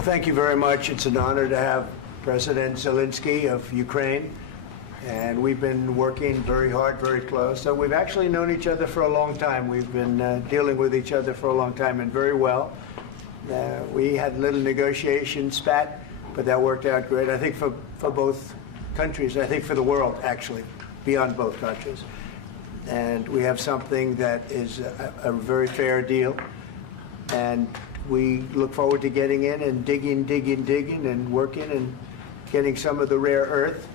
Well, thank you very much. It's an honor to have President Zelensky of Ukraine, and we've been working very hard, very close. So we've actually known each other for a long time. We've been dealing with each other for a long time, and very well. We had a little negotiation spat, but that worked out great. I think for both countries, I think for the world, actually, beyond both countries. And we have something that is a very fair deal. And we look forward to getting in and digging and working and getting some of the rare earth.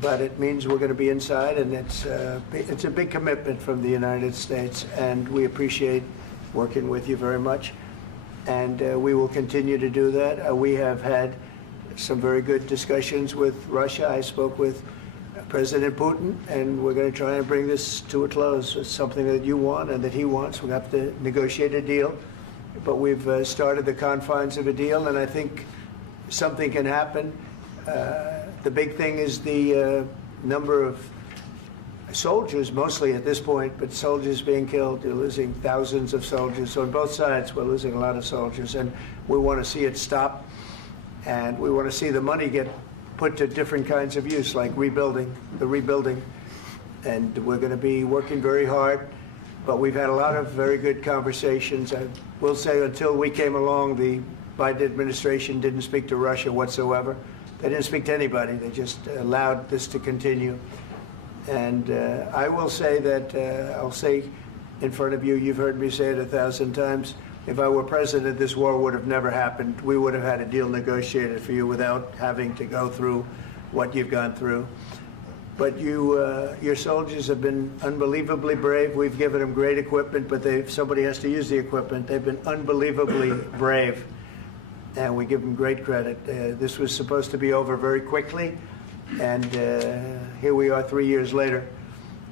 But it means we're going to be inside, and it's a big commitment from the United States, and we appreciate working with you very much. And we will continue to do that. We have had some very good discussions with Russia. I spoke with President Putin, and we're going to try and bring this to a close. It's something that you want and that he wants. We have to negotiate a deal. But we've started the confines of a deal, and I think something can happen. The big thing is the number of soldiers, mostly at this point, but soldiers being killed. You're losing thousands of soldiers. On both sides, we're losing a lot of soldiers, and we want to see it stop. And we want to see the money get put to different kinds of use, like rebuilding. And we're going to be working very hard. But we've had a lot of very good conversations. I will say until we came along, the Biden administration didn't speak to Russia whatsoever. They didn't speak to anybody. They just allowed this to continue. And I will say that, I'll say in front of you, you've heard me say it 1,000 times, if I were president, this war would have never happened. We would have had a deal negotiated for you without having to go through what you've gone through. But your soldiers have been unbelievably brave. We've given them great equipment, but somebody has to use the equipment. They've been unbelievably brave, and we give them great credit. This was supposed to be over very quickly, and here we are 3 years later.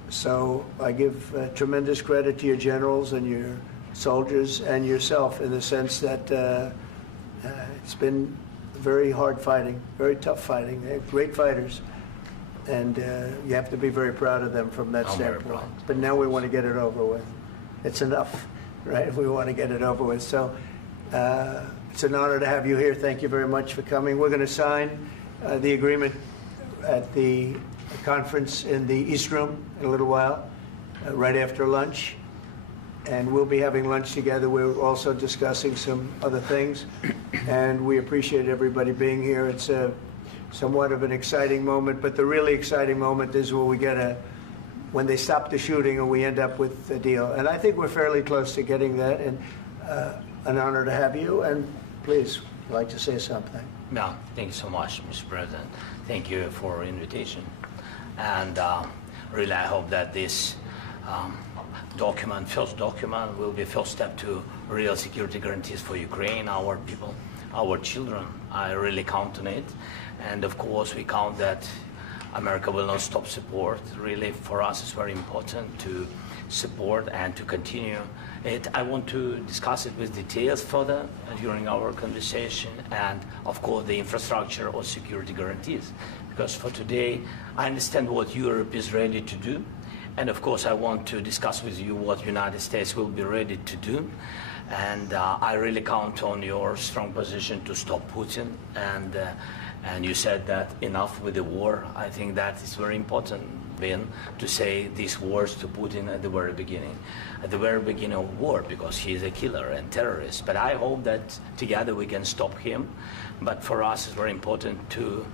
So I give tremendous credit to your generals and your soldiers and yourself in the sense that it's been very hard fighting, very tough fighting. They're great fighters. And you have to be very proud of them from that standpoint. But now we want to get it over with. It's enough, right? We want to get it over with. So it's an honor to have you here. Thank you very much for coming. We're going to sign the agreement at the conference in the East Room in a little while, right after lunch. And we'll be having lunch together. We're also discussing some other things. And we appreciate everybody being here. It's somewhat of an exciting moment, but the really exciting moment is when they stop the shooting and we end up with a deal. And I think we're fairly close to getting that, and an honor to have you. And please, you'd like to say something? No, thank you so much, Mr. President. Thank you for invitation. And really, I hope that this first document, will be first step to real security guarantees for Ukraine, our people, our children. I really count on it. And of course, we count that America will not stop support. Really, for us, it's very important to support and to continue it. I want to discuss it with details further during our conversation, and of course, the infrastructure or security guarantees. Because for today, I understand what Europe is ready to do. And of course, I want to discuss with you what United States will be ready to do. And I really count on your strong position to stop Putin. And you said that enough with the war. I think that is very important, Ben, to say these words to Putin at the very beginning of war, because he is a killer and terrorist. But I hope that together we can stop him. But for us, it's very important to,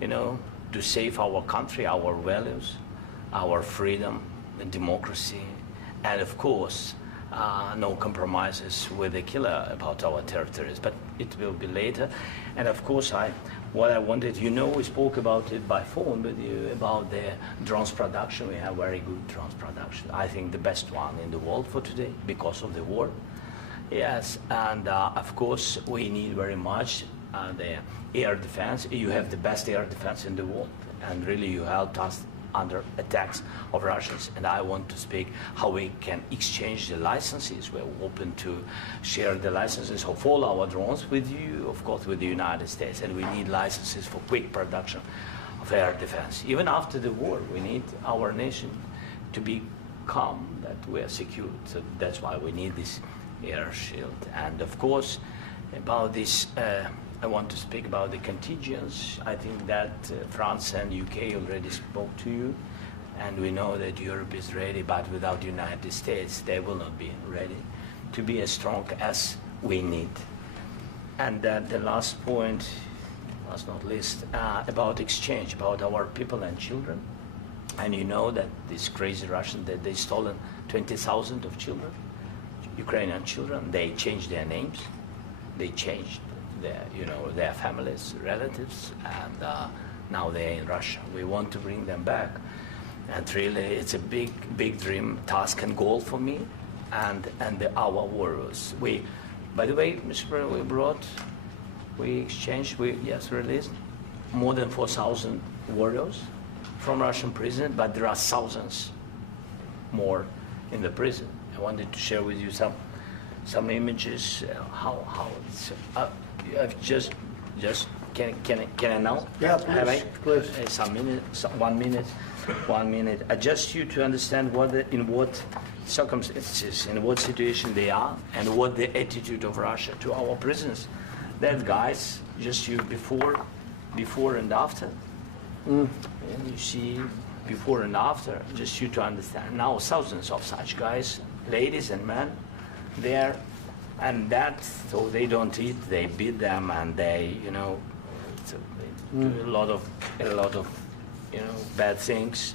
to save our country, our values, our freedom and democracy, and of course, no compromises with the killer about our territories. But it will be later. And of course, what I wanted, we spoke about it by phone with you, about the drones production. We have very good drones production. I think the best one in the world for today because of the war. Yes, and of course, we need very much the air defense. You have the best air defense in the world, and really you helped us under attacks of Russians. And I want to speak how we can exchange the licenses. We're open to share the licenses of all our drones with you, of course, with the United States. And we need licenses for quick production of air defense. Even after the war, we need our nation to be calm, that we are secure. So that's why we need this air shield. And of course, about this I want to speak about the contingents. I think that France and UK already spoke to you, and we know that Europe is ready, but without the United States, they will not be ready to be as strong as we need. And the last point, last not least, about exchange, about our people and children. And you know that these crazy Russians, that they stolen 20,000 of children, Ukrainian children. They changed their names, they changed their families, relatives, and now they're in Russia. We want to bring them back, and really, it's a big dream, task, and goal for me, and our warriors. By the way, Mr. President, we exchanged, released more than 4,000 warriors from Russian prison, but there are thousands more in the prison. I wanted to share with you some images. How it's. I've just can I now? Yeah, please. Some minutes, 1 minute, 1 minute. Just you to understand in what circumstances, in what situation they are, and what the attitude of Russia to our prisoners. That guys, just you before and after. And you see before and after, just you to understand. Now thousands of such guys, ladies and men, there, and that, so they don't eat, they beat them, and they, do a lot of, bad things.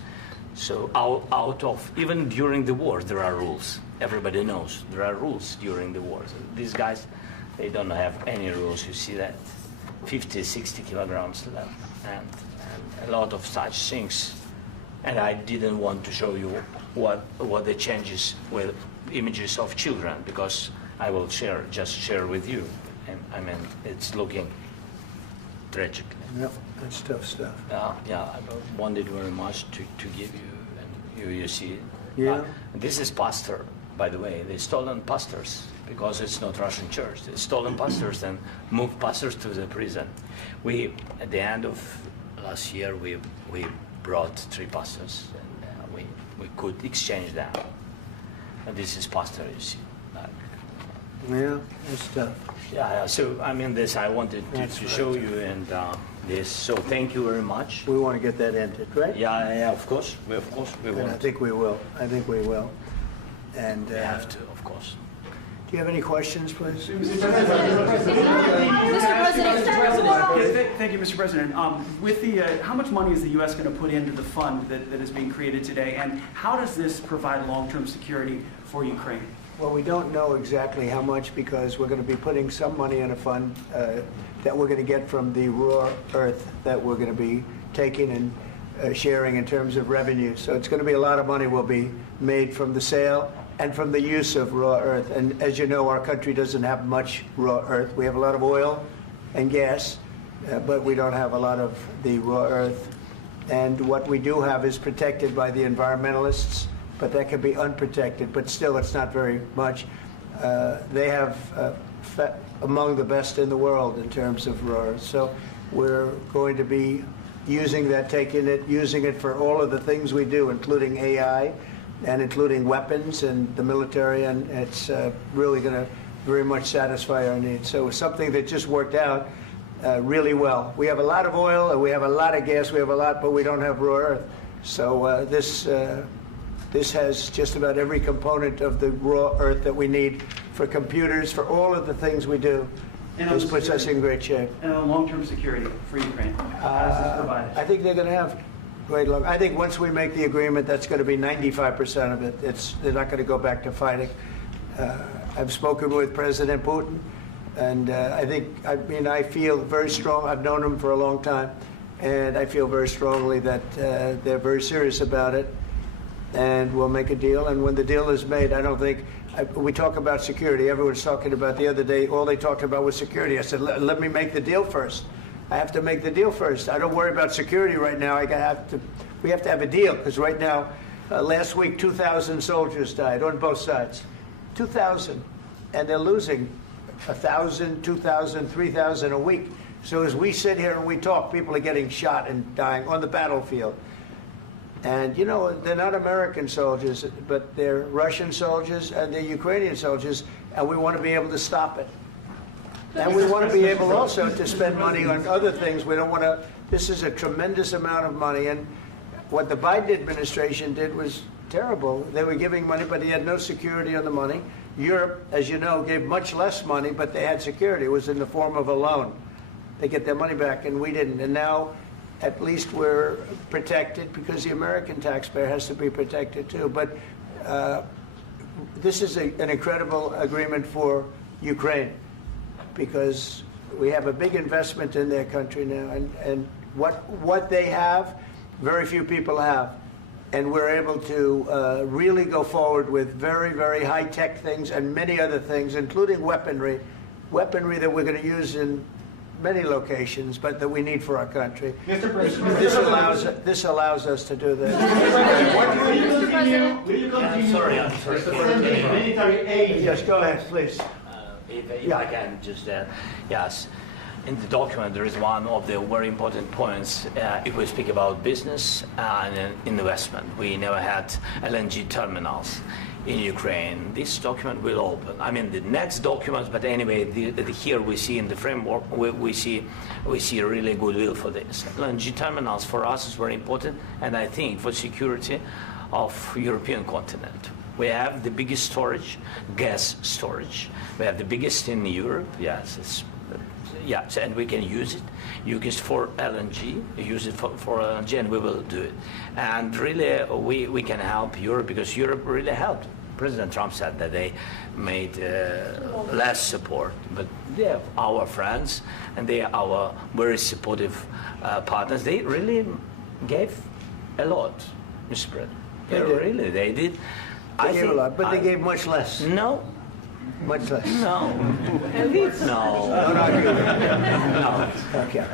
So out of, even during the war, there are rules. Everybody knows there are rules during the war. So these guys, they don't have any rules. You see that 50, 60 kilograms left, and a lot of such things. And I didn't want to show you what the changes with images of children, because I will just share with you. And I mean, it's looking tragic. Yep, that's tough stuff. Yeah, I wanted very much to give you, and you see. Yeah. This is pastor, by the way. They stolen pastors because it's not Russian church. They stolen pastors and moved pastors to the prison. At the end of last year, we brought 3 pastors, and we could exchange them. And this is pastor, you see. Yeah, that's tough. Yeah. So I mean, this I wanted to show you, and this. So thank you very much. We want to get that ended, right? Yeah. Of course. We And want. I think we will. And We have to, of course. do you have any questions, please? Thank you, Mr. President. With how much money is the U.S. going to put into the fund that is being created today, and how does this provide long-term security for Ukraine? Well, we don't know exactly how much, because we're going to be putting some money in a fund that we're going to get from the raw earth that we're going to be taking and sharing in terms of revenue. So it's going to be a lot of money will be made from the sale and from the use of raw earth. And as you know, our country doesn't have much raw earth. We have a lot of oil and gas, but we don't have a lot of the raw earth. And what we do have is protected by the environmentalists, but that can be unprotected, but still it's not very much. They have among the best in the world in terms of raw earth. So we're going to be using that, using it for all of the things we do, including AI and including weapons and the military, and it's really going to very much satisfy our needs. So it's something that just worked out really well. We have a lot of oil, and we have a lot of gas, we have a lot, but we don't have raw earth. So this has just about every component of the raw earth that we need for computers, for all of the things we do. This puts us in great shape. And on long-term security for Ukraine, how does this provide it? I think they're going to have great luck. I think once we make the agreement, that's going to be 95% of it. They're not going to go back to fighting. I've spoken with President Putin, and I feel very strong. I've known him for a long time, and I feel very strongly that they're very serious about it, and we'll make a deal. And when the deal is made, I don't think we talk about security. Everyone's talking about the other day. All they talked about was security. I said, let me make the deal first. I have to make the deal first. I don't worry about security right now. We have to have a deal, because right now, last week, 2,000 soldiers died on both sides. 2,000, and they're losing 1,000, 2,000, 3,000 a week. So as we sit here and we talk, people are getting shot and dying on the battlefield. And, they're not American soldiers, but they're Russian soldiers and they're Ukrainian soldiers, and we want to be able to stop it. And we want to be able also to spend money on other things. We don't want to, this is a tremendous amount of money. And what the Biden administration did was terrible. They were giving money, but they had no security on the money. Europe, as you know, gave much less money, but they had security. It was in the form of a loan. They get their money back, and we didn't. And now, at least we're protected because the American taxpayer has to be protected too. But this is an incredible agreement for Ukraine because we have a big investment in their country now. And what they have, very few people have. And we're able to really go forward with very, very high-tech things and many other things, including weaponry that we're going to use in many locations, but that we need for our country. Mr. President, This allows us to do that. will you continue Sorry. sending military aid? Yes, go ahead, please. If I can just yes. In the document, there is one of the very important points. If we speak about business and investment, we never had LNG terminals in Ukraine. This document will open. I mean, the next documents, but anyway, here we see in the framework, we see really goodwill for this. LNG terminals for us is very important, and I think for security of European continent. We have the biggest storage, gas storage. We have the biggest in Europe. Yes, and we can use it. Use it for LNG. Use it for LNG, and we will do it. And really, we can help Europe because Europe really helped. President Trump said that they made less support, but they are our friends and they are our very supportive partners. They really gave a lot, Mr. President. They did. They gave a lot, but they gave much less. No. Much less. No. No. No. Okay.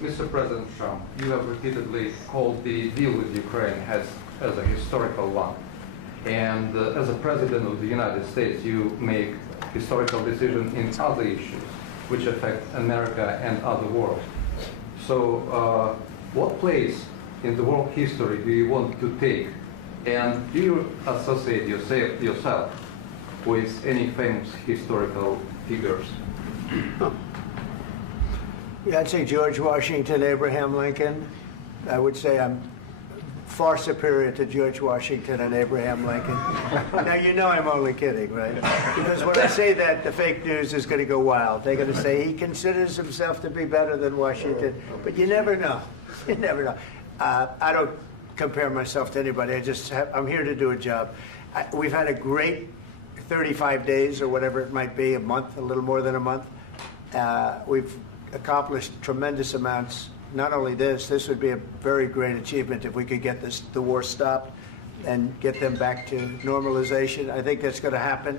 Mr. President Trump, you have repeatedly called the deal with Ukraine as a historical one. And as a President of the United States, you make historical decisions in other issues which affect America and other world. So what place in the world history do you want to take? And do you associate yourself with any famous historical figures? Yeah, I'd say George Washington, Abraham Lincoln. I would say I'm far superior to George Washington and Abraham Lincoln. Now, you know I'm only kidding, right? Because when I say that, the fake news is going to go wild. They're going to say he considers himself to be better than Washington. But you never know. You never know. I don't compare myself to anybody. I'm here to do a job. We've had a great 35 days or whatever it might be, a month, a little more than a month. We've accomplished tremendous amounts. Not only this would be a very great achievement if we could get the war stopped and get them back to normalization. I think that's going to happen.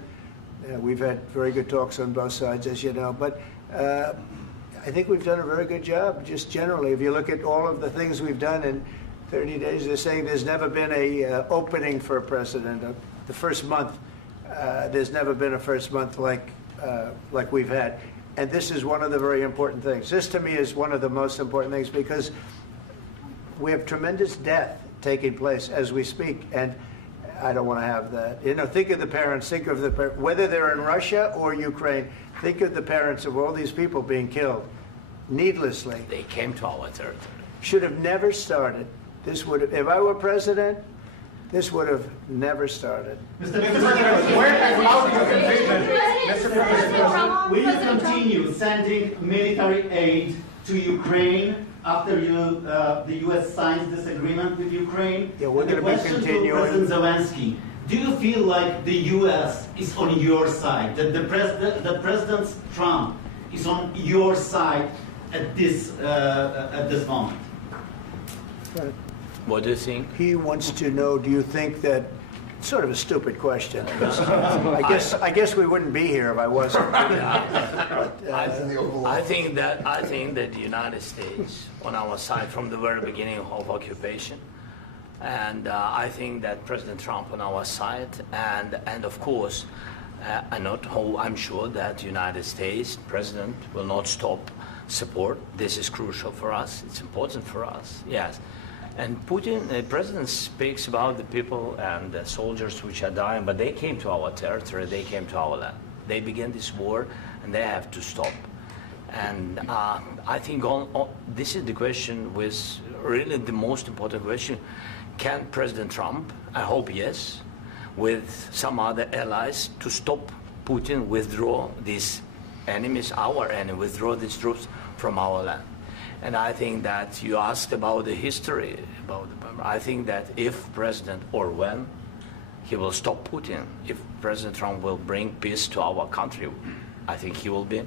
We've had very good talks on both sides, as you know. But I think we've done a very good job, just generally. If you look at all of the things we've done in 30 days, they're saying there's never been a opening for a president. The first month, there's never been a first month like we've had. And this is one of the very important things. This, to me, is one of the most important things because we have tremendous death taking place as we speak, and I don't want to have that. You know, think of the parents, whether they're in Russia or Ukraine, think of the parents of all these people being killed needlessly. They came to our territory. Should have never started. This would have, if I were president, this would have never started. Mr. President, where has out your commitment? Mr. President, will you continue sending military aid to Ukraine after the U.S. signs this agreement with Ukraine? Yeah, we're And the going to be question continuing. to President Zelensky, do you feel like the U.S. is on your side, that the President Trump is on your side at this moment? Right. What do you think? He wants to know, do you think that, sort of a stupid question. I guess we wouldn't be here if I wasn't. I think that the United States on our side from the very beginning of occupation, and I think that President Trump on our side, and of course, I'm sure that the United States President will not stop support. This is crucial for us. It's important for us. Yes. And Putin, the president speaks about the people and the soldiers which are dying, but they came to our territory, they came to our land. They began this war, and they have to stop. And I think this is the question, with really the most important question. Can President Trump, I hope yes, with some other allies, to stop Putin, withdraw these enemies, our enemy, withdraw these troops from our land? And I think that you asked about the history, I think that if President, or when, he will stop Putin, if President Trump will bring peace to our country, I think he will be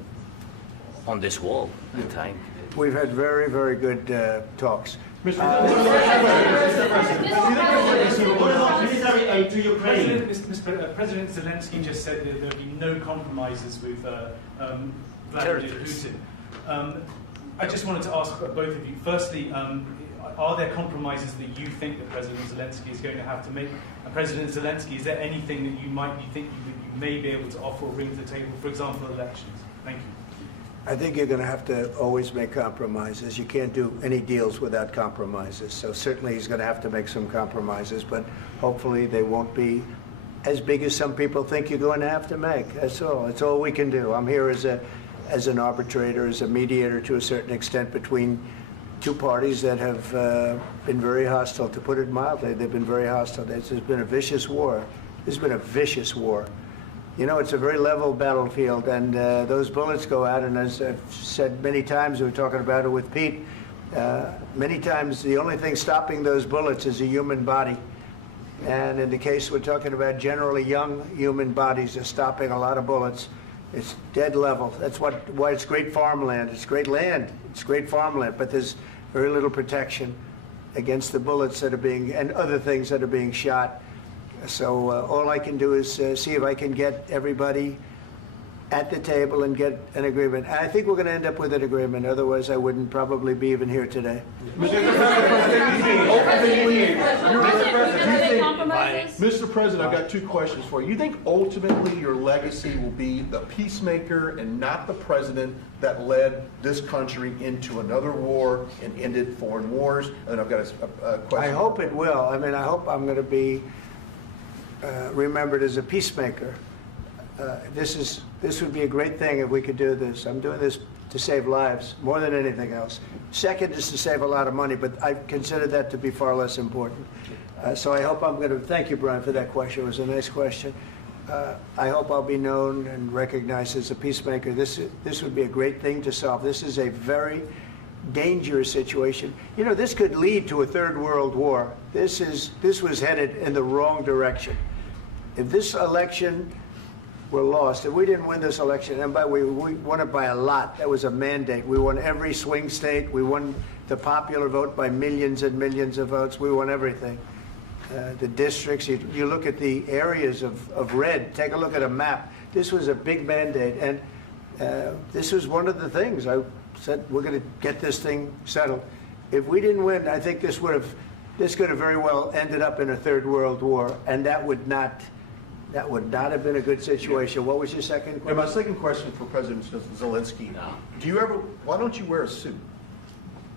on this wall. I think. We've had very, very good talks. What about military aid to Ukraine? President Zelensky just said that there'll be no compromises with Vladimir Putin. I just wanted to ask both of you. Firstly, are there compromises that you think that President Zelensky is going to have to make? And President Zelensky, is there anything that you might think you may be able to offer or bring to the table, for example, elections? Thank you. I think you're going to have to always make compromises. You can't do any deals without compromises. So certainly he's going to have to make some compromises, but hopefully they won't be as big as some people think you're going to have to make. That's all. That's all we can do. I'm here as an arbitrator, as a mediator to a certain extent between two parties that have been very hostile, to put it mildly. They've been very hostile. There's been a vicious war. There's been a vicious war. You know, it's a very level battlefield, and those bullets go out, and as I've said many times, we were talking about it with Pete, many times the only thing stopping those bullets is a human body. And in the case we're talking about, generally young human bodies are stopping a lot of bullets. It's dead level. That's why it's great farmland. It's great land. It's great farmland, but there's very little protection against the bullets that are being, and other things that are being shot. So all I can do is see if I can get everybody at the table and get an agreement. And I think we're going to end up with an agreement. Otherwise, I wouldn't probably be even here today. Mr. President, I've got two questions for you. You think ultimately your legacy will be the peacemaker and not the president that led this country into another war and ended foreign wars? And I've got a question. I hope it will. I mean, I hope I'm going to be remembered as a peacemaker. This would be a great thing if we could do this. I'm doing this to save lives more than anything else. Second is to save a lot of money, but I consider that to be far less important. So I hope I'm going to, thank you, Brian, for that question. It was a nice question. I hope I'll be known and recognized as a peacemaker. This would be a great thing to solve. This is a very dangerous situation. You know, this could lead to a third world war. This was headed in the wrong direction. If this election were lost, if we didn't win this election, and by we won it by a lot, that was a mandate. We won every swing state. We won the popular vote by millions and millions of votes. We won everything. The districts, you look at the areas of red, take a look at a map. This was a big mandate, and this was one of the things. I said, we're going to get this thing settled. If we didn't win, I think this could have very well ended up in a third world war, and that would not have been a good situation. What was your second question? And my second question for President Zelensky, why don't you wear a suit?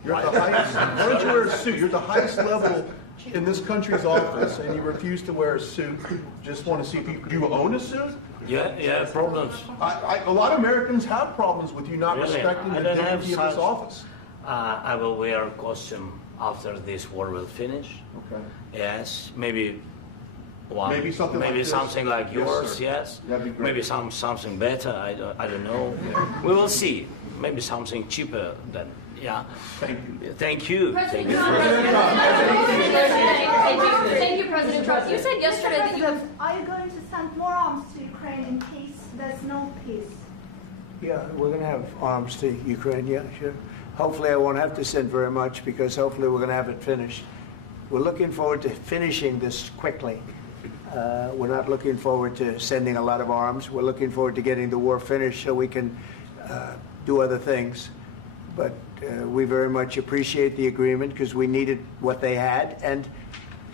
You're at the highest, why don't you wear a suit? You're at the highest level in this country's office, and you refuse to wear a suit. Just want to see if do you own a suit? Yeah, problems. A lot of Americans have problems with you not respecting the dignity of this office. I will wear a costume after this war will finish. Okay. Yes, maybe one. Maybe something like this. Something like yours. Yes. That'd be great. Maybe something better. I don't know. We will see. Maybe something cheaper than. Yeah. Thank you. Thank you. President Trump. Thank you, President Trump. You said yesterday that you have. Are you going to send more arms to Ukraine in case there's no peace? Yeah, we're going to have arms to Ukraine, yeah, sure. Hopefully I won't have to send very much, because hopefully we're going to have it finished. We're looking forward to finishing this quickly. We're not looking forward to sending a lot of arms. We're looking forward to getting the war finished so we can do other things. But we very much appreciate the agreement, because we needed what they had, and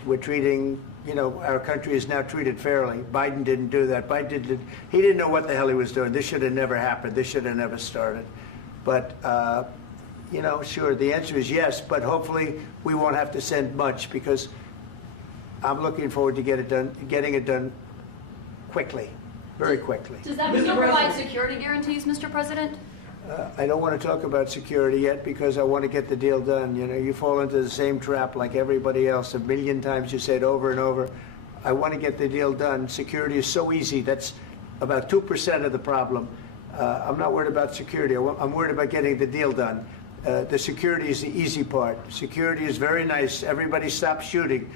we're treating, you know, our country is now treated fairly. Biden didn't do that. He didn't know what the hell he was doing. This should have never happened. This should have never started. But you know, sure, the answer is yes, but hopefully we won't have to send much because I'm looking forward to getting it done quickly, very quickly. Does that mean you'll provide security guarantees, Mr. President? I don't want to talk about security yet because I want to get the deal done. You know, you fall into the same trap like everybody else. A million times you say it over and over. I want to get the deal done. Security is so easy. That's about 2% of the problem. I'm not worried about security. I'm worried about getting the deal done. The security is the easy part. Security is very nice. Everybody stopped shooting.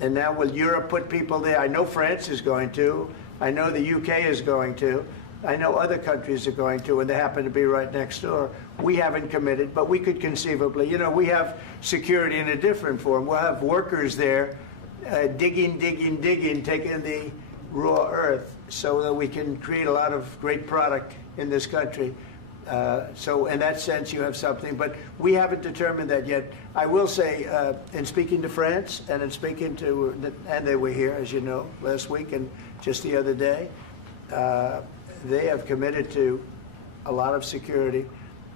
And now will Europe put people there? I know France is going to. I know the UK is going to. I know other countries are going to, and they happen to be right next door. We haven't committed, but we could conceivably. You know, we have security in a different form. We'll have workers there digging, taking the raw earth so that we can create a lot of great product in this country. So in that sense, you have something, but we haven't determined that yet. I will say, in speaking to France and in speaking to, and they were here, as you know, last week and just the other day, they have committed to a lot of security.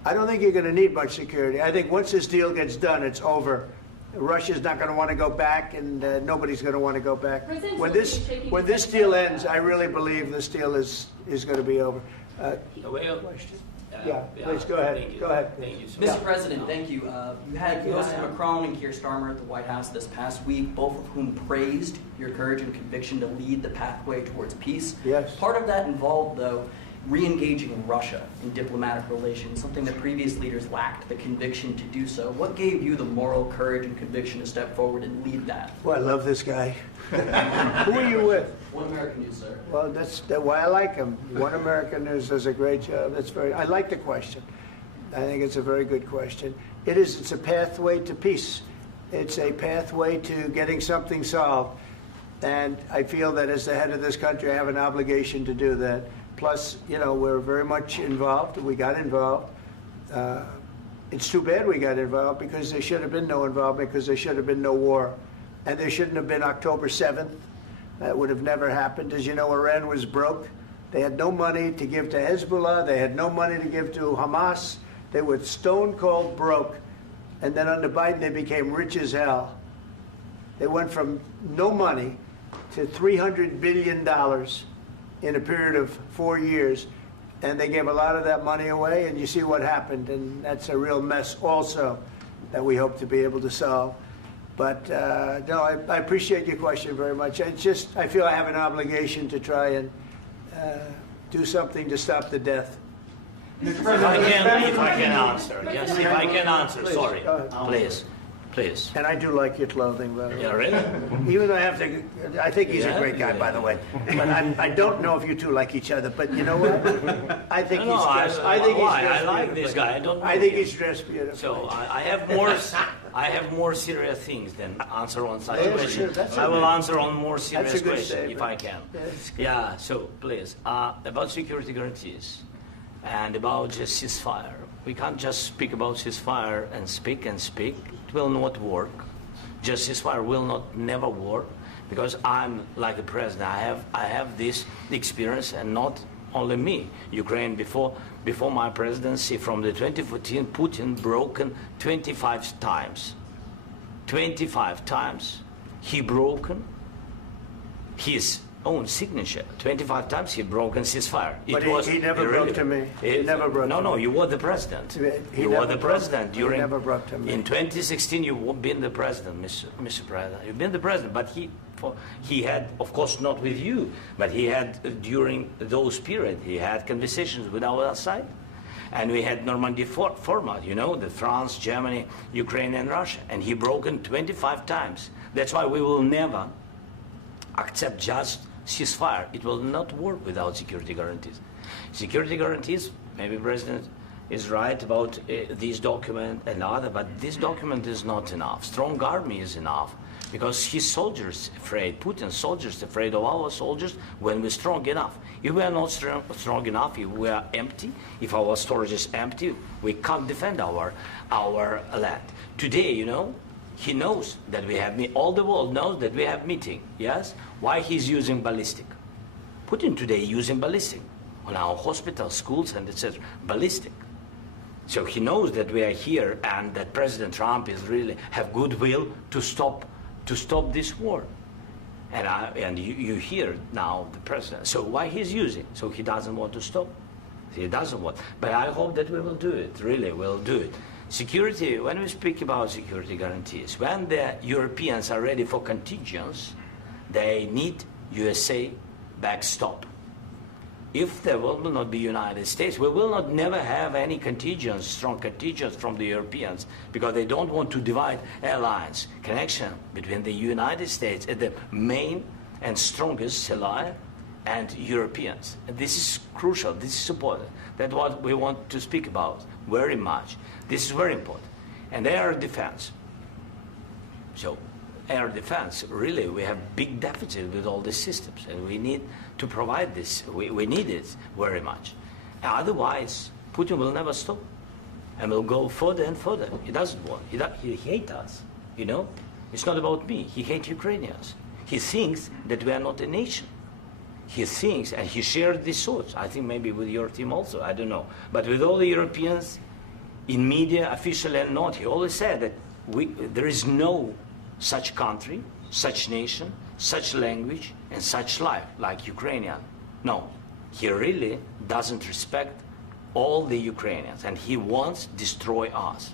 I don't think you're going to need much security. I think once this deal gets done, it's over. Russia's not going to want to go back, and nobody's going to want to go back. When this deal ends, I really believe this deal is going to be over. Question? Yeah, please go ahead. Go ahead. Thank you, sir. Mr. President, thank you. You had Joseph Macron and Keir Starmer at the White House this past week, both of whom praised your courage and conviction to lead the pathway towards peace. Yes. Part of that involved, though, re-engaging Russia in diplomatic relations, something that previous leaders lacked the conviction to do so. What gave you the moral courage and conviction to step forward and lead that? Well, I love this guy. Who are you with? One American News, sir. Well, that's why I like him. One American News does a great job. I like the question. I think it's a very good question. It's a pathway to peace. It's a pathway to getting something solved. And I feel that as the head of this country, I have an obligation to do that. Plus, you know, we're very much involved. We got involved. It's too bad we got involved because there should have been no involvement because there should have been no war. And there shouldn't have been October 7th. That would have never happened. As you know, Iran was broke. They had no money to give to Hezbollah. They had no money to give to Hamas. They were stone cold broke. And then under Biden, they became rich as hell. They went from no money to $300 billion in a period of 4 years. And they gave a lot of that money away, and you see what happened. And that's a real mess also that we hope to be able to solve. But no, I appreciate your question very much. It's just, I feel I have an obligation to try and do something to stop the death. If I can answer, yes, if I can answer, Please, sorry, go ahead. please. And I do like your clothing, by the way. Yeah, really? Even though I think he's a great guy, by the way. But I don't know if you two like each other. But you know what? I think he's dressed. I like this guy. I think he's dressed beautifully. So I have more serious things than answer on such Yeah, question. sure, I will answer on more That's serious a good question statement. if I can. Yeah. So please, about security guarantees and about just ceasefire. We can't just speak about ceasefire and speak. It will not work. Just ceasefire will never work because I'm like the president. I have this experience, and not only me. Ukraine before my presidency, from the 2014, Putin broken 25 times. 25 times he broken his own signature. 25 times he broken ceasefire. But he never broke to me. He never broke to me. No, you were the president. You were the president during. He never broke to me. In 2016, you've been the president, Mr. President. You've been the president, but he had, of course, not with you, but he had during those periods. He had conversations with our side, and we had Normandy format. You know, the France, Germany, Ukraine, and Russia, and he broken 25 times. That's why we will never accept just ceasefire. It will not work without security guarantees. Security guarantees, maybe President is right about this document and other, but this document is not enough. Strong army is enough because his soldiers afraid, Putin's soldiers afraid of our soldiers when we're strong enough. If we are not strong enough, if we are empty, if our storage is empty, we can't defend our land. Today, you know, he knows that we have all the world knows that we have meeting. Yes, why he's using ballistic? Putin today using ballistic on our hospitals, schools, and etc. Ballistic. So he knows that we are here and that President Trump is really have goodwill to stop this war. And you hear now the president. So why he's using? So he doesn't want to stop. He doesn't want. But I hope that we will do it. Really, we'll do it. Security. When we speak about security guarantees, when the Europeans are ready for contingents, they need USA backstop. If there will not be United States, we will not never have any contingents, strong contingents from the Europeans, because they don't want to divide alliance connection between the United States as the main and strongest ally and Europeans. And this is crucial. This is important. That's what we want to speak about very much. This is very important. And air defense. So air defense, really, we have big deficit with all these systems, and we need to provide this. We need it very much. Otherwise, Putin will never stop, and will go further and further. He doesn't want. He hates us. You know, it's not about me. He hates Ukrainians. He thinks that we are not a nation. He thinks, and he shared these thoughts. I think maybe with your team also. I don't know, but with all the Europeans, in media, officially and not, he always said that there is no such country, such nation, such language, and such life like Ukrainian. No, he really doesn't respect all the Ukrainians, and he wants to destroy us.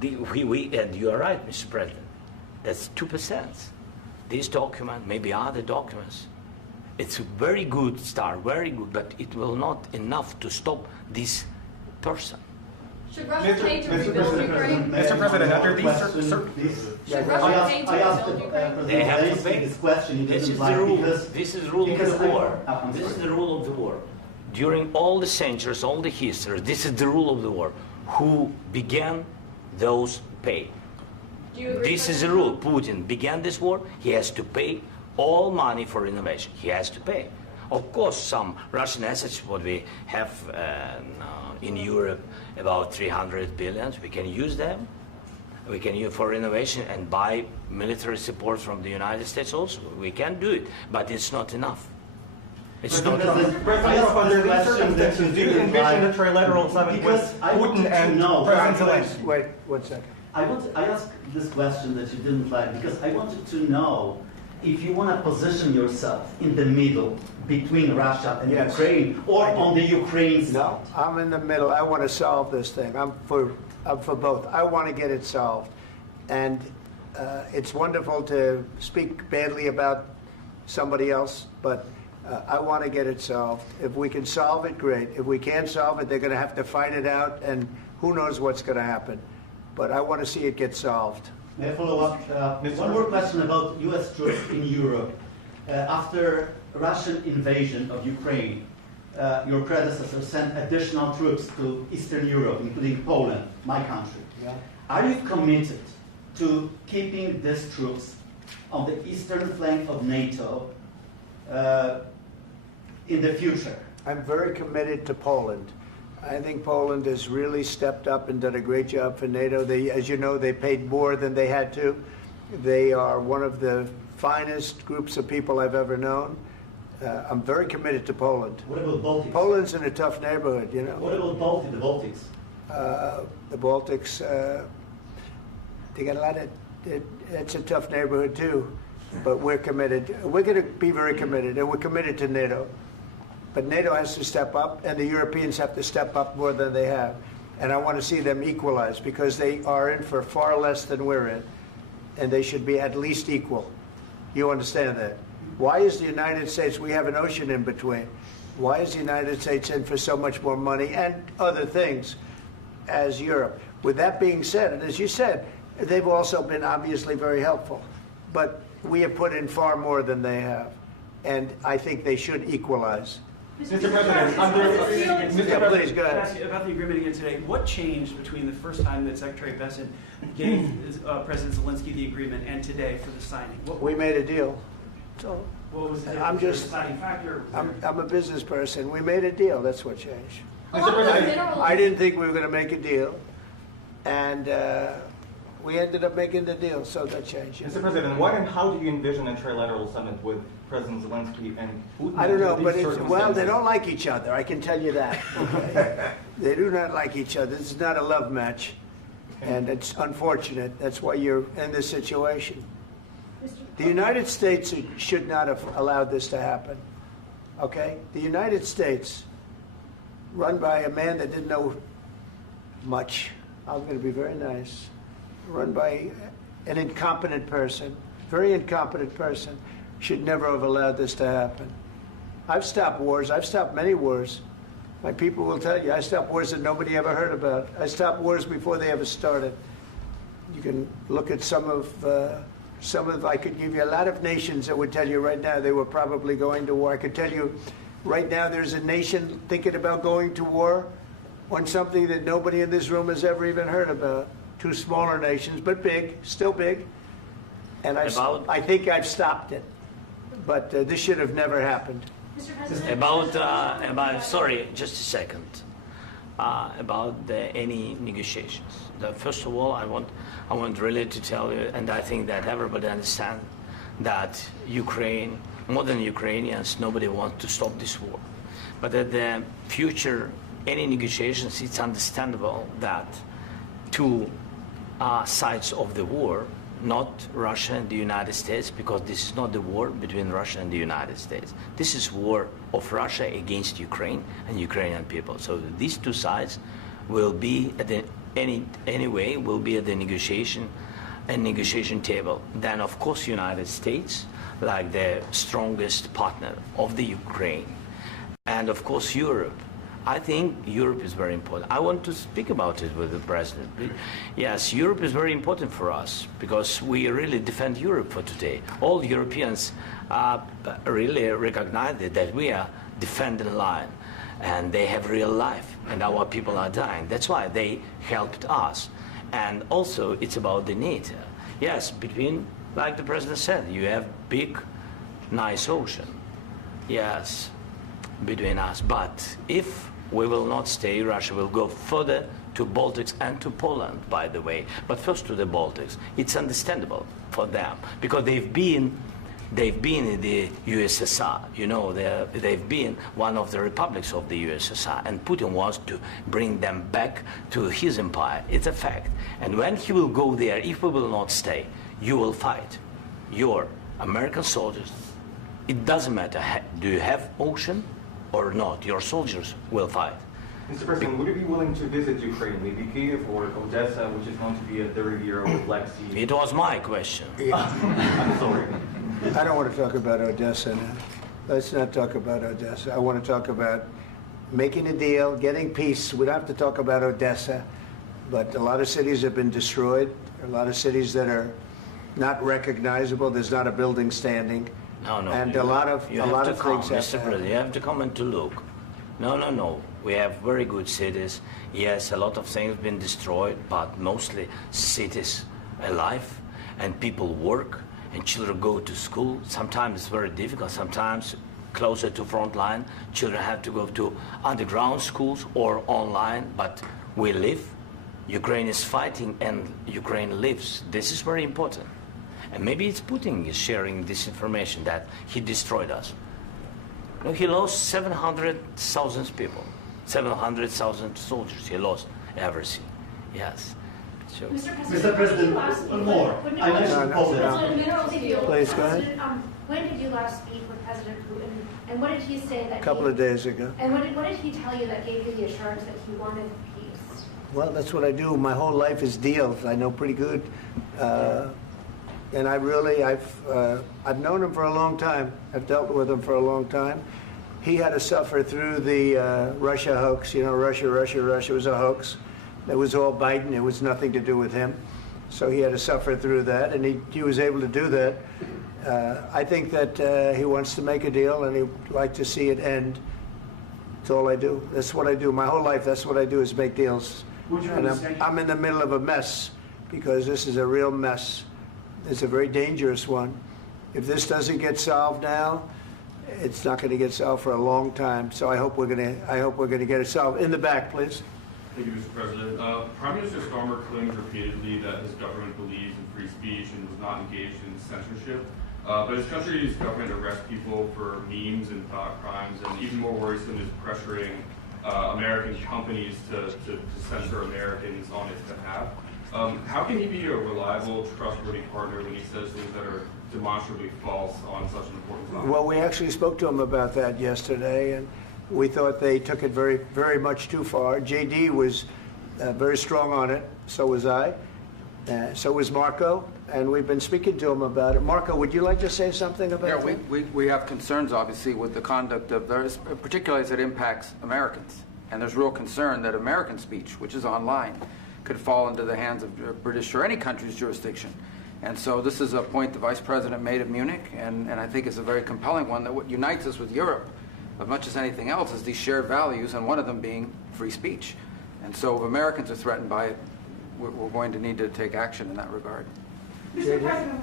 And you are right, Mr. President. That's 2%. This document, maybe other documents, it's a very good start, very good, but it will not enough to stop this person. Should Russia pay to rebuild Ukraine? Mr. President, under these Should Russia pay to rebuild Ukraine? They have to pay. This question. This is the rule. This is the rule of the war. This is the rule of the war. During all the centuries, all the history, this is the rule of the war. Who began, those pay. Do you agree? This is the rule. Putin began this war. He has to pay all money for innovation. He has to pay. Of course, some Russian assets, what we have in Europe, about 300 billion, we can use them. We can use for innovation and buy military support from the United States also. We can do it, but it's not enough. It's not enough. President, under these circumstances, do you envision a trilateral summit with Putin and President Zelensky? Wait 1 second. I asked this question that you didn't like because I wanted to know if you want to position yourself in the middle between Russia and Yes. Ukraine, or on the Ukraine side. No, I'm in the middle. I want to solve this thing. I'm for both. I want to get it solved. And it's wonderful to speak badly about somebody else, but I want to get it solved. If we can solve it, great. If we can't solve it, they're going to have to fight it out, and who knows what's going to happen. But I want to see it get solved. May I follow up? One more question about U.S. troops in Europe. After Russian invasion of Ukraine, your predecessor sent additional troops to Eastern Europe, including Poland, my country. Yeah. Are you committed to keeping these troops on the eastern flank of NATO in the future? I'm very committed to Poland. I think Poland has really stepped up and done a great job for NATO. They, as you know, they paid more than they had to. They are one of the finest groups of people I've ever known. I'm very committed to Poland. What about Baltics? Poland's in a tough neighborhood, you know. What about the Baltics? The Baltics, they got a lot of, it's a tough neighborhood too, but we're committed. We're going to be very committed, and we're committed to NATO. But NATO has to step up, and the Europeans have to step up more than they have. And I want to see them equalize, because they are in for far less than we're in, and they should be at least equal. You understand that? Why is the United States, we have an ocean in between, why is the United States in for so much more money and other things as Europe? With that being said, and as you said, they've also been obviously very helpful. But we have put in far more than they have, and I think they should equalize. Mr. President, Please, go ahead. Ask you about the agreement again today. What changed between the first time that Secretary Bessent gave President Zelensky the agreement and today for the signing? We made a deal. So What was the I'm just, deciding factor? I'm a business person. We made a deal. That's what changed. Along with minerals. I didn't think we were going to make a deal, and We ended up making the deal, so that changed. Mr. President, what and how do you envision a trilateral summit with President Zelensky and Putin? I don't know, under but these well, they circumstances? don't like each other. I can tell you that. Okay? They do not like each other. This is not a love match, and it's unfortunate. That's why you're in this situation. The United States should not have allowed this to happen. Okay? The United States, run by a man that didn't know much. I'm going to be very nice. Run by an incompetent person, very incompetent person, should never have allowed this to happen. I've stopped wars. I've stopped many wars. My people will tell you, I stopped wars that nobody ever heard about. I stopped wars before they ever started. You can look at some of, I could give you a lot of nations that would tell you right now they were probably going to war. I could tell you right now there's a nation thinking about going to war on something that nobody in this room has ever even heard about. Two smaller nations, but big, still big. And I think I've stopped it. But this should have never happened. Mr. President, Sorry, just a second. About any negotiations. First of all, I want really to tell you, and I think that everybody understands that Ukraine, more than Ukrainians, nobody wants to stop this war. But at the future, any negotiations, it's understandable that two sides of the war, not Russia and the United States, because this is not the war between Russia and the United States. This is war of Russia against Ukraine and Ukrainian people. So these two sides will be at the will be at the negotiation table. Then of course United States, like the strongest partner of the Ukraine, and of course Europe. I think Europe is very important. I want to speak about it with the President. Yes, Europe is very important for us because we really defend Europe for today. All Europeans really recognize that we are defending line and they have real life and our people are dying. That's why they helped us. And also it's about the NATO. Yes, between, like the President said, you have big, nice ocean. Yes, between us. But if we will not stay, Russia will go further to Baltics and to Poland, by the way. But first to the Baltics. It's understandable for them because they've been in the USSR. You know, they've been one of the republics of the USSR, and Putin wants to bring them back to his empire. It's a fact. And when he will go there, if we will not stay, you will fight. Your American soldiers, it doesn't matter, do you have ocean or not, your soldiers will fight. Mr. President, would you be willing to visit Ukraine, maybe Kyiv or Odessa, which is known to be a dirty area with Black Sea? It was my question. I'm sorry. I don't want to talk about Odessa now. Let's not talk about Odessa. I want to talk about making a deal, getting peace. We don't have to talk about Odessa, but a lot of cities have been destroyed. There are a lot of cities that are not recognizable. There's not a building standing. No. And a lot of things have Mr. President, you have to come and to look. No. We have very good cities. Yes, a lot of things have been destroyed, but mostly cities alive, and people work, and children go to school. Sometimes it's very difficult. Sometimes closer to front line, children have to go to underground schools or online, but we live. Ukraine is fighting, and Ukraine lives. This is very important. And maybe it's Putin is sharing this information that he destroyed us. No, he lost 700,000 people, 700,000 soldiers. He lost everything. Yes. So. Mr. President, one more. I mentioned Poland. Please, go ahead. When did you last speak with President Putin, and what did he say that? A couple of days ago. And what did he tell you that gave you the assurance that he wanted peace? Well, that's what I do. My whole life is deals. I know pretty good. And I've known him for a long time. I've dealt with him for a long time. He had to suffer through the Russia hoax. You know, Russia was a hoax. It was all Biden. It was nothing to do with him. So he had to suffer through that, and he was able to do that. I think that he wants to make a deal, and he'd like to see it end. That's all I do. That's what I do. My whole life, that's what I do is make deals. And I'm in the middle of a mess because this is a real mess. It's a very dangerous one. If this doesn't get solved now, it's not going to get solved for a long time. So I hope we're going to get it solved. In the back, please. Thank you, Mr. President. Prime Minister Starmer claims repeatedly that his government believes in free speech and was not engaged in censorship. But his country's government arrests people for memes and thought crimes, and even more worrisome is pressuring American companies to censor Americans on its behalf. How can he be a reliable, trustworthy partner when he says things that are demonstrably false on such an important topic? Well, we actually spoke to him about that yesterday, and we thought they took it very, very much too far. JD was very strong on it. So was I. So was Marco. And we've been speaking to him about it. Marco, would you like to say something about that? Yeah, we have concerns, obviously, with the conduct of theirs, particularly as it impacts Americans. And there's real concern that American speech, which is online, could fall into the hands of British or any country's jurisdiction. And so this is a point the Vice President made at Munich, and I think it's a very compelling one, that what unites us with Europe, as much as anything else, is these shared values, and one of them being free speech. And so if Americans are threatened by it, we're going to need to take action in that regard. Mr. President.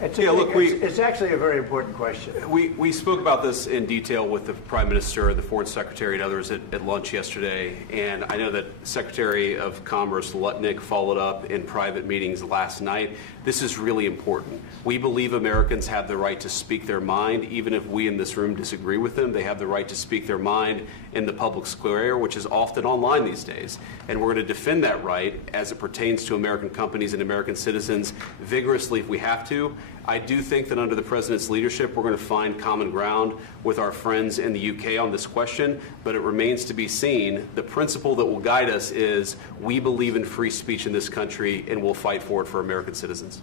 It's actually a very important question. We spoke about this in detail with the Prime Minister, the Foreign Secretary, and others at lunch yesterday. And I know that Secretary of Commerce Lutnick followed up in private meetings last night. This is really important. We believe Americans have the right to speak their mind, even if we in this room disagree with them. They have the right to speak their mind in the public square, which is often online these days. And we're going to defend that right as it pertains to American companies and American citizens vigorously if we have to. I do think that under the President's leadership, we're going to find common ground with our friends in the UK on this question, but it remains to be seen. The principle that will guide us is we believe in free speech in this country, and we'll fight for it for American citizens.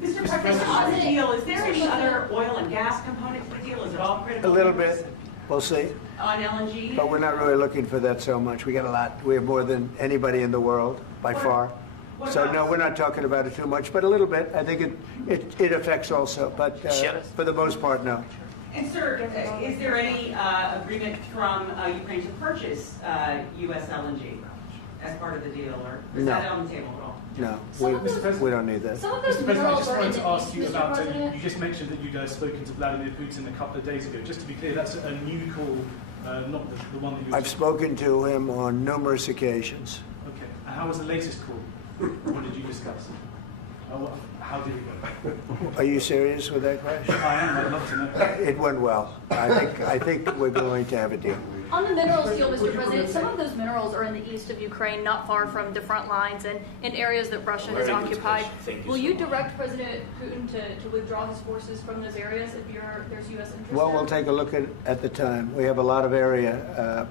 Mr. President, on the deal, is there any other oil and gas component to the deal? Is it all critical? A little bit. We'll see. On LNG? But we're not really looking for that so much. We got a lot. We have more than anybody in the world, by far. So no, we're not talking about it too much, but a little bit. I think it affects also, but for the most part, no. And sir, is there any agreement from Ukraine to purchase U.S. LNG as part of the deal, or is that on the table at all? No, we don't need that. Mr. President, I just wanted to ask you about, you just mentioned that you'd spoken to Vladimir Putin a couple of days ago. Just to be clear, that's a new call, not the one that you... I've spoken to him on numerous occasions. Okay. And how was the latest call? What did you discuss? How did it go? Are you serious with that question? I am. I'd love to know. It went well. I think we're going to have a deal. On the minerals deal, Mr. President, some of those minerals are in the east of Ukraine, not far from the front lines and in areas that Russia has occupied. Will you direct President Putin to withdraw his forces from those areas if there's U.S. interest? Well, we'll take a look at the time. We have a lot of area.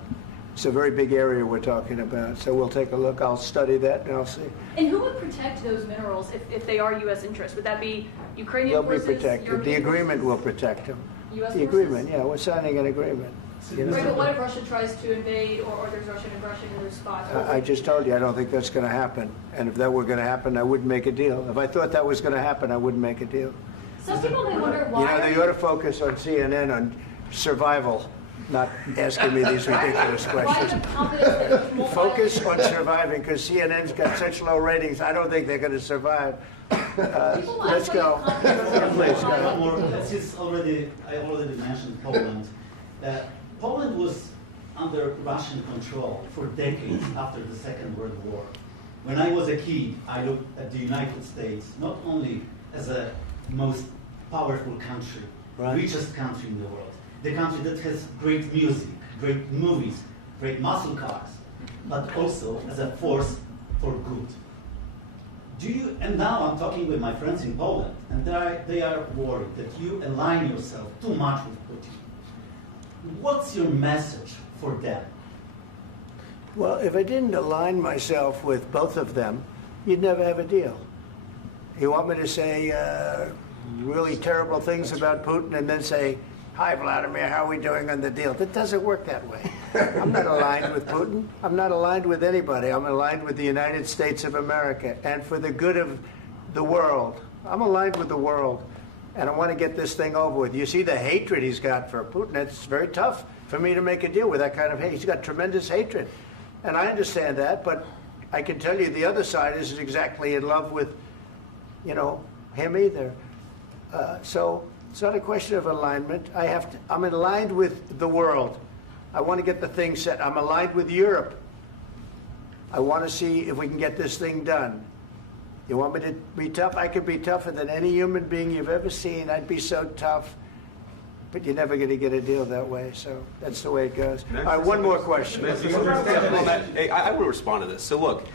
It's a very big area we're talking about, so we'll take a look. I'll study that and I'll see. And who would protect those minerals if they are U.S. interests? Would that be Ukrainian forces? They'll be protected. The agreement will protect them. U.S. The agreement, yeah, we're signing an agreement. Right, but what if Russia tries to invade or there's Russian aggression in those spots? I just told you I don't think that's going to happen. And if that were going to happen, I wouldn't make a deal. If I thought that was going to happen, I wouldn't make a deal. Some people may wonder why. You know, they ought to focus on CNN on survival, not asking me these ridiculous questions. Focus on surviving, because CNN's got such low ratings. I don't think they're going to survive. Let's go. Please, go. Since I already mentioned Poland. Poland was under Russian control for decades after the Second World War. When I was a kid, I looked at the United States not only as a most powerful country, richest country in the world, the country that has great music, great movies, great muscle cars, but also as a force for good. And now I'm talking with my friends in Poland, and they are worried that you align yourself too much with Putin. What's your message for them? Well, if I didn't align myself with both of them, you'd never have a deal. You want me to say really terrible things about Putin and then say, "Hi, Vladimir, how are we doing on the deal?" That doesn't work that way. I'm not aligned with Putin. I'm not aligned with anybody. I'm aligned with the United States of America and for the good of the world. I'm aligned with the world. And I want to get this thing over with. You see the hatred he's got for Putin. It's very tough for me to make a deal with that kind of hate. He's got tremendous hatred. And I understand that, but I can tell you the other side isn't exactly in love with, him either. So it's not a question of alignment. I'm aligned with the world. I want to get the thing set. I'm aligned with Europe. I want to see if we can get this thing done. You want me to be tough? I could be tougher than any human being you've ever seen. I'd be so tough. But you're never going to get a deal that way, so that's the way it goes. All right, one more question. Hey, I will respond to this. So look,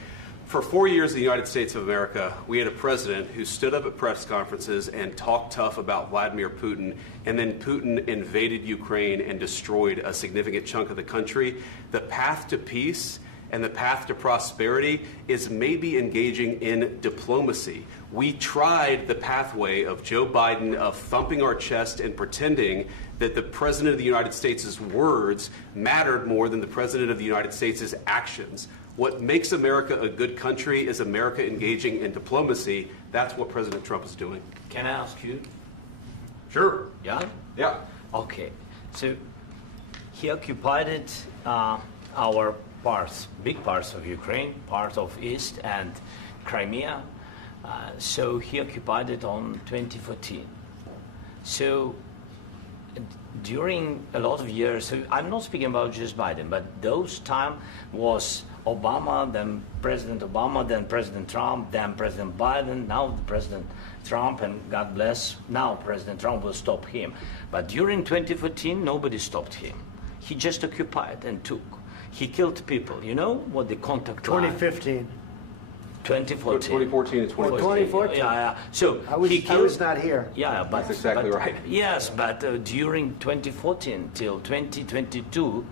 for 4 years in the United States of America, we had a president who stood up at press conferences and talked tough about Vladimir Putin, and then Putin invaded Ukraine and destroyed a significant chunk of the country. The path to peace and the path to prosperity is maybe engaging in diplomacy. We tried the pathway of Joe Biden of thumping our chest and pretending that the President of the United States' words mattered more than the President of the United States' actions. What makes America a good country is America engaging in diplomacy. That's what President Trump is doing. Can I ask you? Sure. Yeah? Yeah. Okay. So he occupied it, our parts, big parts of Ukraine, part of East and Crimea. So he occupied it on 2014. So during a lot of years, so I'm not speaking about just Biden, but those time was Obama, then President Obama, then President Trump, then President Biden, now President Trump, and God bless, now President Trump will stop him. But during 2014, nobody stopped him. He just occupied and took. He killed people. You know what the contact line? 2015. 2014 and 2014. 2014. Yeah. So I was not here. Yeah, but that's exactly right. Yes, but during 2014 till 2022,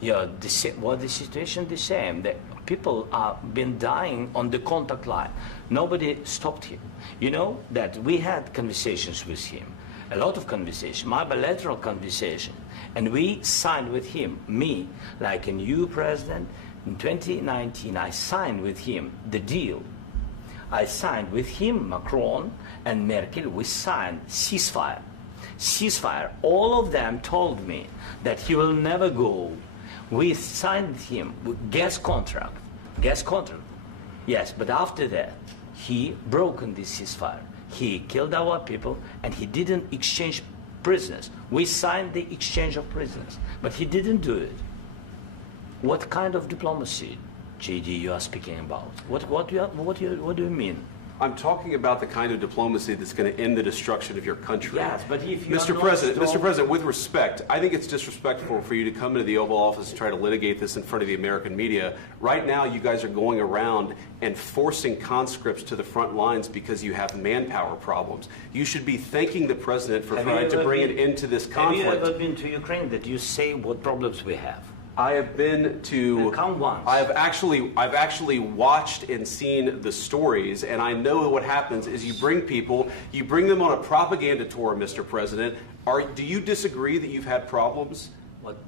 yeah, the situation the same. The people have been dying on the contact line. Nobody stopped him. You know that we had conversations with him, a lot of conversation, my bilateral conversation, and we signed with him, me, like a new president. In 2019, I signed with him the deal. I signed with him, Macron and Merkel, we signed ceasefire. Ceasefire. All of them told me that he will never go. We signed with him with gas contract. Gas contract. Yes, but after that, he broken this ceasefire. He killed our people and he didn't exchange prisoners. We signed the exchange of prisoners, but he didn't do it. What kind of diplomacy, JD, you are speaking about? What do you mean? I'm talking about the kind of diplomacy that's going to end the destruction of your country. Yes, but if you Mr. President, with respect, I think it's disrespectful for you to come into the Oval Office and try to litigate this in front of the American media. Right now, you guys are going around and forcing conscripts to the front lines because you have manpower problems. You should be thanking the President for trying to bring an end to this conflict. Have you ever been to Ukraine that you say what problems we have? I have been to. Count once. I've actually watched and seen the stories, and I know what happens is you bring them on a propaganda tour, Mr. President. Do you disagree that you've had problems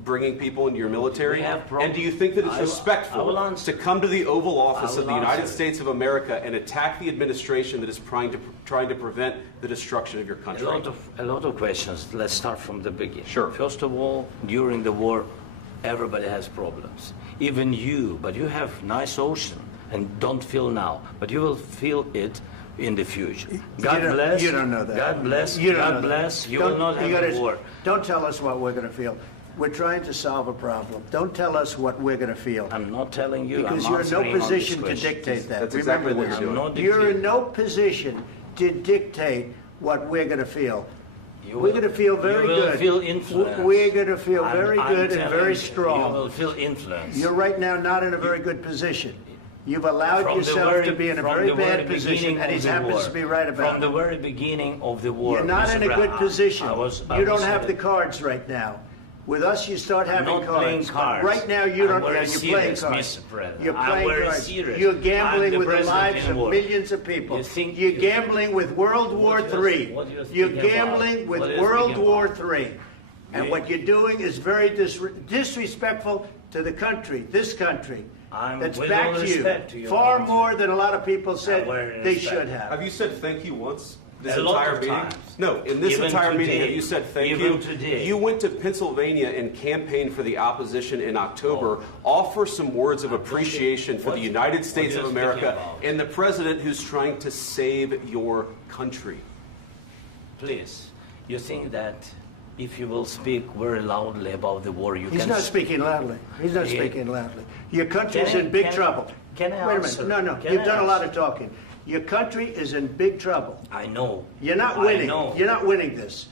bringing people into your military? We have problems. And do you think that it's respectful to come to the Oval Office of the United States of America and attack the administration that is trying to prevent the destruction of your country? A lot of questions. Let's start from the beginning. Sure. First of all, during the war, everybody has problems. Even you, but you have nice ocean and don't feel now, but you will feel it in the future. God bless. You don't know that. God bless. You don't God know bless. that. You will not have a war. Don't tell us what we're going to feel. We're trying to solve a problem. Don't tell us what we're going to feel. I'm not telling you. Because I'm you're in no answering on position this to question. dictate that. That's Remember exactly what this. you're doing. You're in no position to dictate what we're going to feel. You We're going to feel very you will good. Feel influenced. We're going to feel very I'm good and telling very you, strong. You will feel influenced. You're right now not in a very good position. You've allowed From the yourself very- to be in a from very the very bad position, beginning and he of the happens war. to be right about From the it. very beginning of the war. You're not Mr. in a good Brown, position. I You was don't have the cards right now. With us, you start having not playing cards. cards. Right now, you don't. I'm very You're playing serious, cards. Mr. President. You're I'm playing very cards. serious. You're I'm gambling the with the president lives in of war. millions of people. You think You're you- gambling with World War What do you- III. what do you You're think about? gambling with What do you World think War about? III. And You- what you're doing is very disrespectful to the country, this country. I'm That's with back all to respect to you. your Far country. more than a lot of people said very they respect. should have. Have you said thank you once? This A lot entire of meeting? times. No, in this Even entire meeting, today. have you said thank Even you? today. You went to Pennsylvania and campaigned for the opposition in October. Offer some words of appreciation for the United States what of are you speaking America about? and the president who's trying to save your country. Please, you think that if you will speak very loudly about the war, you He's can... not speaking loudly. He's not Yeah. speaking loudly. Your country's Can I- in big can I- trouble. Can I Wait a answer? minute. No. Can You've I done a lot answer? of talking. Your country is in big trouble. I know. You're not winning. I know. You're not winning this.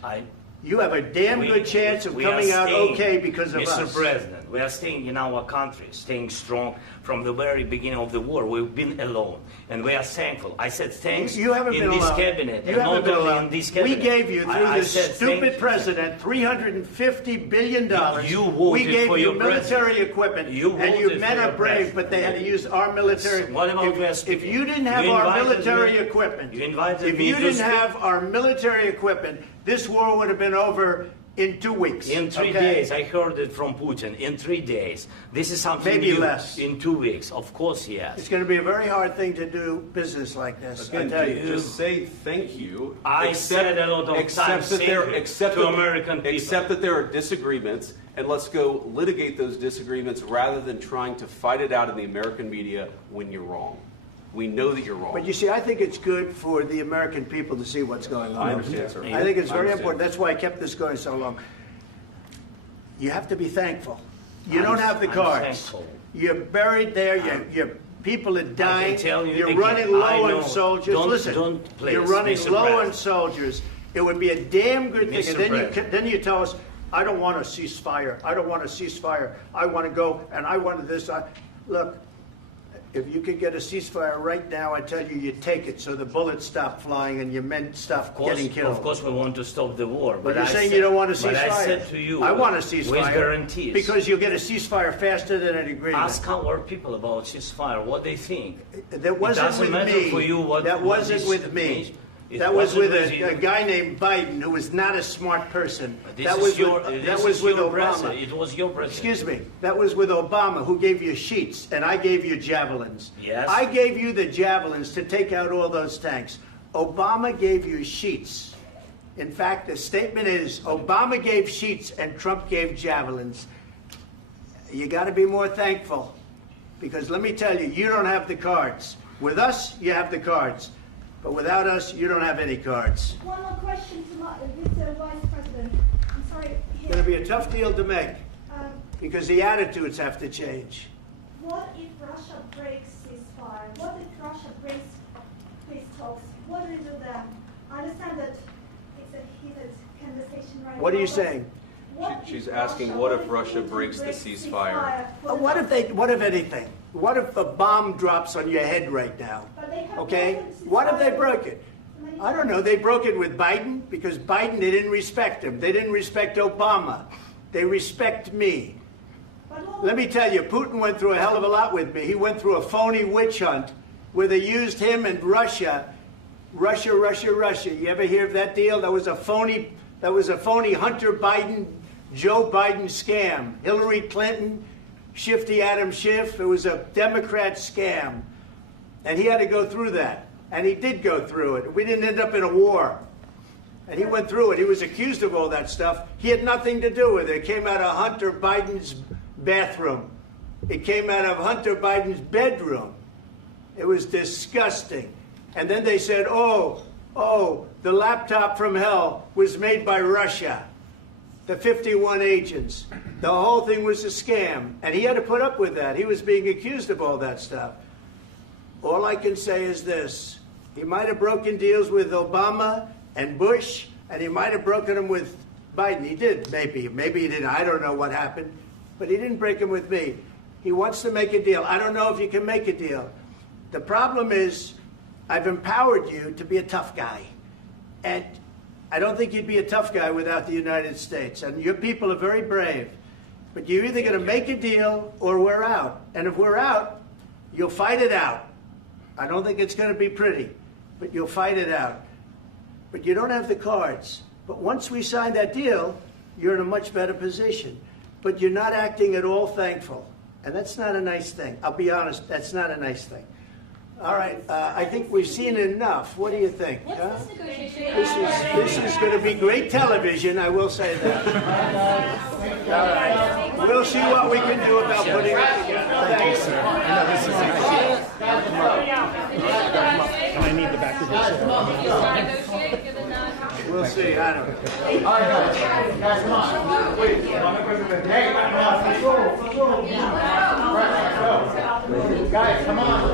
You have a damn good chance of coming out okay because of us. Mr. President, we are staying in our country, staying strong from the very beginning of the war. We've been alone, and we are thankful. I said thanks You haven't in been this alone. cabinet, You and haven't not been only alone. in this cabinet. We gave you, through I this said stupid thank you. president, $350 billion. You voted we gave for you your military president. equipment, You and you voted men for are your brave, president. but they had to use our military. What about West If people? you didn't have You our invited military me- equipment, You invited if me you to didn't speak. have our military equipment, this war would have been over in 2 weeks. In 3 okay? days, I heard it from Putin. In 3 days, this is something Maybe new. less. In 2 weeks, of course, yes. It's going to be a very hard thing to do business like this. I Again, tell you. just say thank you. I said a lot of times that thank there, you accept to that- American people. Accept that there are disagreements, and let's go litigate those disagreements rather than trying to fight it out in the American media when you're wrong. We know that you're wrong. But you see, I think it's good for the American people to see what's going on. I understand, sir. I think it's I very understand. important. That's why I kept this going so long. You have to be thankful. You don't have the I'm cards. thankful. You're buried there. Your people are dying. tell you You're again, running I low know. on soldiers. Don't- Listen, don't please, you're running Mr. low on President. soldiers. It would be a damn good thing. Mr. And then President. then you tell us, I don't want a ceasefire. I don't want a ceasefire. I want to go and I want this. Look, if you could get a ceasefire right now, I tell you, you take it so the bullets stop flying and your men stop getting killed. Of course, we want to stop the war. But you're I saying said- you don't want a ceasefire. But I said to you, I want a ceasefire. with guarantees. Because you'll get a ceasefire faster than an agreement. Ask our people about ceasefire, what they think. That wasn't it doesn't with matter me. for you what that what wasn't this with me. means. It That was wasn't with you. a guy named Biden, who was not a smart person. This That is was your, with, this that was is with your Obama. president. It was your president. Excuse me. That was with Obama, who gave you sheets, and I gave you javelins. Yes. I gave you the javelins to take out all those tanks. Obama gave you sheets. In fact, the statement is Obama gave sheets and Trump gave javelins. You got to be more thankful, because let me tell you, you don't have the cards. With us, you have the cards. But without us, you don't have any cards. One more question to Mr. Vice President. I'm sorry. It's going to be a tough deal to make, Um, because the attitudes have to change. What if Russia breaks ceasefire? What if Russia breaks peace talks? What do you do then? I understand that it's a heated conversation right now. What are you but saying? what She's if asking, what if Putin Russia breaks the breaks ceasefire? What if anything? What if a bomb drops on your head right now? But they have Okay? broken ceasefire What if they broke it? many I don't know. They broke it with Biden, because Biden, they didn't respect him. They didn't respect Obama. They respect me. Let me tell you, Putin went through a hell of a lot with me. He went through a phony witch hunt where they used him and Russia. Russia. You ever hear of that deal? That was a phony Hunter Biden, Joe Biden scam. Hillary Clinton, Shifty Adam Schiff. It was a Democrat scam. And he had to go through that. And he did go through it. We didn't end up in a war. And he went through it. He was accused of all that stuff. He had nothing to do with it. It came out of Hunter Biden's bathroom. It came out of Hunter Biden's bedroom. It was disgusting. And then they said, oh, the laptop from hell was made by Russia. The 51 agents. The whole thing was a scam. And he had to put up with that. He was being accused of all that stuff. All I can say is this. He might have broken deals with Obama and Bush, and he might have broken them with Biden. He did, maybe. Maybe he didn't. I don't know what happened. But he didn't break them with me. He wants to make a deal. I don't know if you can make a deal. The problem is, I've empowered you to be a tough guy. And I don't think you'd be a tough guy without the United States. And your people are very brave. But you're either going to make a deal or we're out. And if we're out, you'll fight it out. I don't think it's going to be pretty, but you'll fight it out. But you don't have the cards. But once we sign that deal, you're in a much better position. But you're not acting at all thankful. And that's not a nice thing. I'll be honest, that's not a nice thing. All right, I think we've seen enough. What do you think? Huh? This is going to be great television, I will say that. All right. We'll see what we can do about putting it together. Thank you, sir. I need the back of this. We'll see. I don't know. All right, guys, come on. Wait. Hey, let's go. Guys, come on.